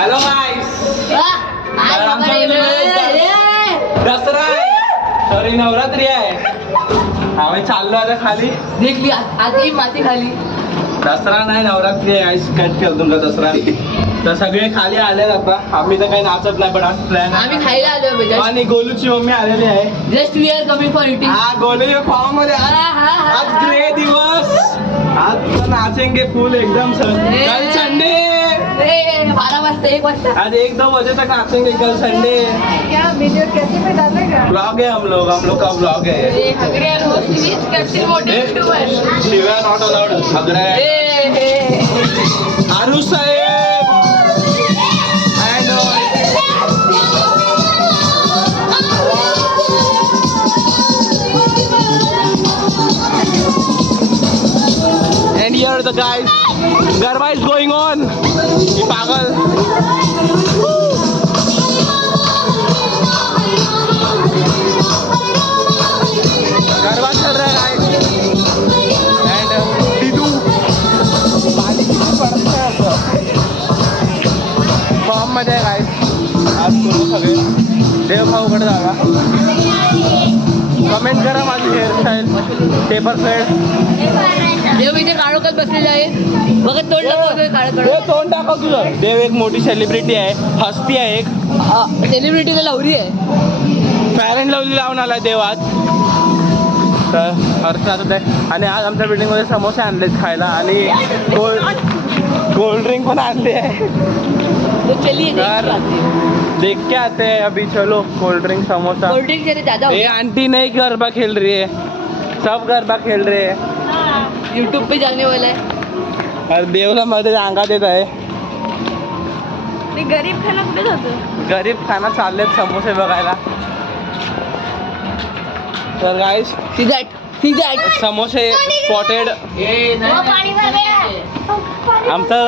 Hello गाईस, दसरा आहे, sorry Navratri आहे. आम्ही चाललो आता खाली. देखली आधी माती खाली. दसरा नाही नवरात्री आहे. आईस कट केलं तुमचा दसरा. तर सगळे खाली आले आता. आम्ही तर काही नाचत नाही पण आज प्लॅन. आम्ही खायला आलो. आणि गोलूची मम्मी आलेली आहे. Just we are coming for eating. हा गोलूच्या फॉर्म मध्ये आज ग्रे दिवस. आज तर नाचेंगे फुल एकदम सर. कल संडे 12 वाजता 1 वाजता. आज 1-2 बजे तक नाचेंगे. कल संडे. क्या वीडियो कैसे में डालेगा? ब्लॉग है हम लोग का ब्लॉग है. शिव्या नॉट अलाउड. आरू साहेब and here the guys. Garba is going on. ये पागल. गरबा चल रहा है and दीदू पानी किती पडत आहे फॉर्म मध्ये आहे गाईस. आज करू सगळे देवभाऊकडे जागा. कमेंट करा माझी हेअरस्टाईल पेपर फेड. देव इथे काळोखात बसलेले आहे बघा. तोंड दाखवतोय काळं. देव तोंड दाखव तुझं. देव एक मोठी सेलिब्रिटी आहे. हस्ती आहे एक. सेलिब्रिटीला लवरी आहे. फेअर अँड लवली लावून आला देव आज. तर हर्षात आहे. आणि आज आमच्या बिल्डिंगमध्ये समोसे आणलेत खायला आणि कोल्ड ड्रिंक पण आणली आहे. तो चलिए तर देख के आते हैं अभी. चलो cold drink samosa. Cold drink जरा ज्यादा हो ये आंटी नहीं गरबा खेल रही है. सब गरबा खेल रहे हैं. यूट्यूब पे जाने वाला है. और देवला मध्ये अंगात येत आहे. ते गरीब खाना कुठे जातो? गरीब खाना चाललेत समोसे बघायला. तर गाईस सीजॅट समोसे स्पॉटेड. पाणी भर. आमचं